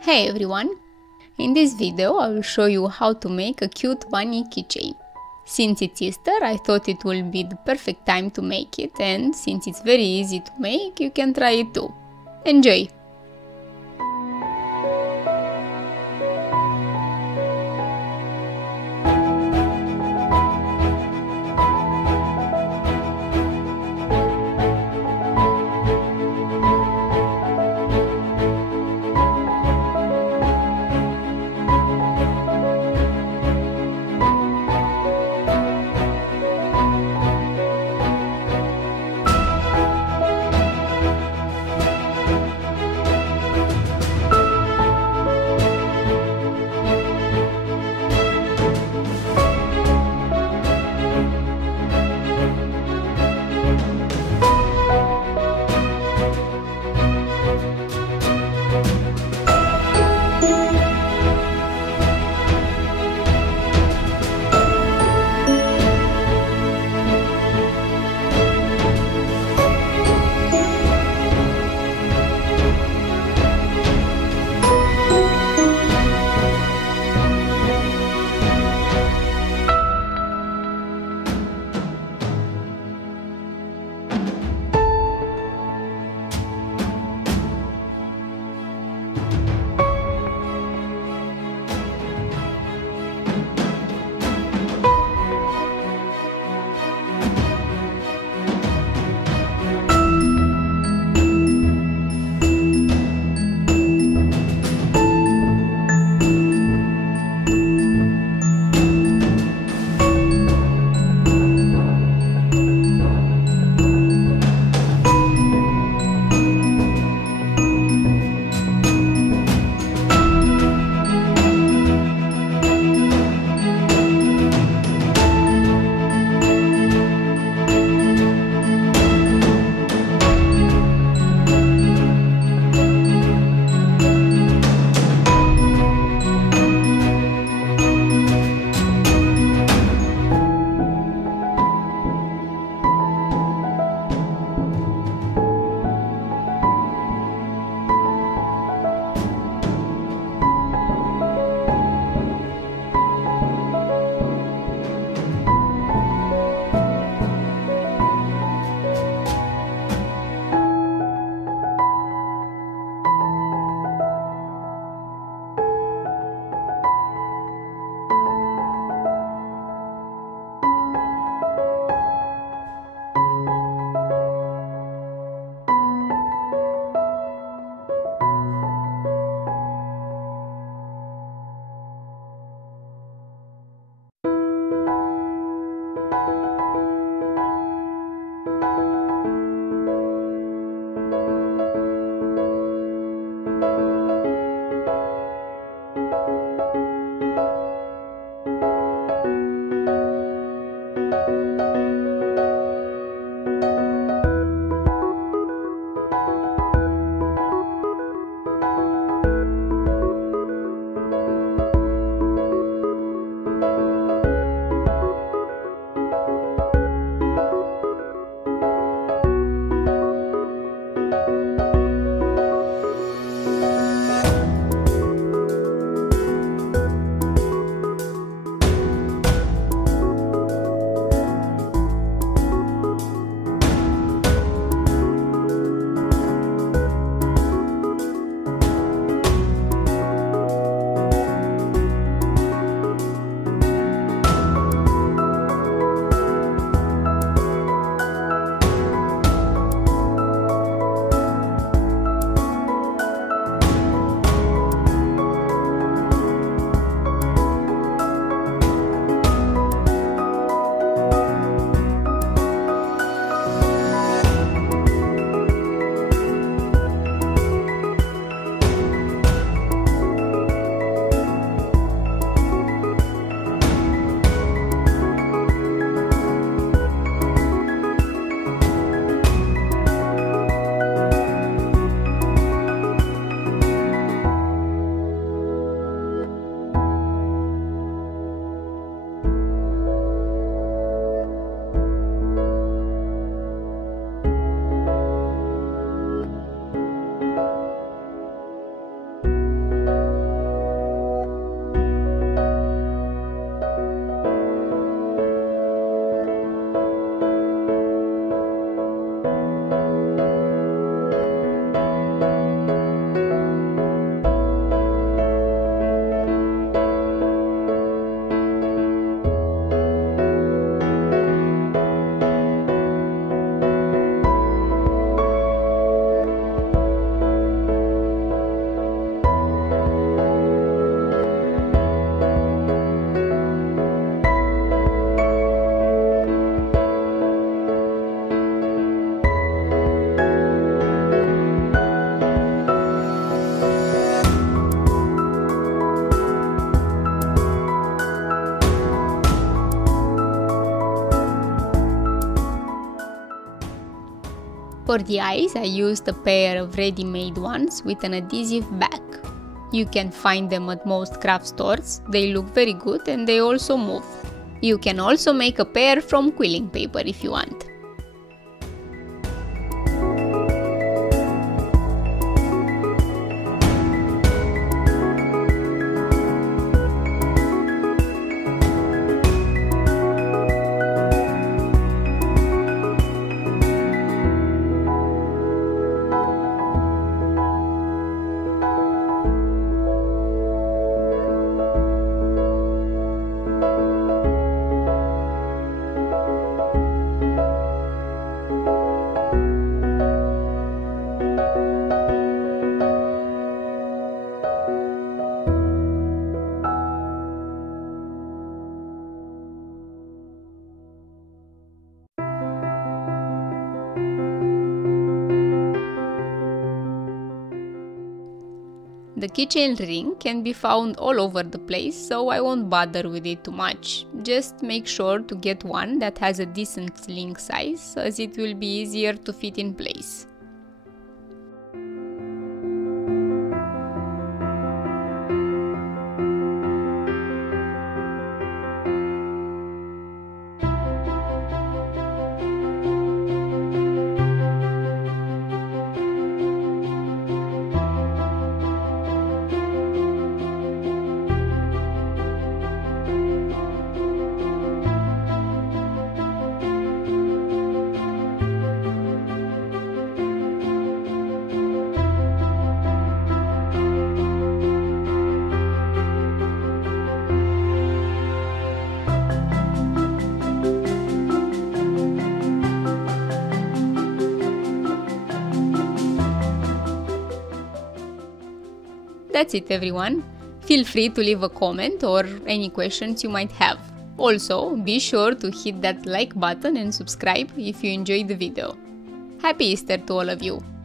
Hey everyone! In this video I will show you how to make a cute bunny keychain. Since it's Easter, I thought it will be the perfect time to make it, and since it's very easy to make, you can try it too. Enjoy! For the eyes, I used a pair of ready-made ones with an adhesive back. You can find them at most craft stores, they look very good and they also move. You can also make a pair from quilling paper if you want. The keychain ring can be found all over the place, so I won't bother with it too much. Just make sure to get one that has a decent link size, as it will be easier to fit in place. That's it everyone. Feel free to leave a comment or any questions you might have. Also, be sure to hit that like button and subscribe if you enjoyed the video. Happy Easter to all of you!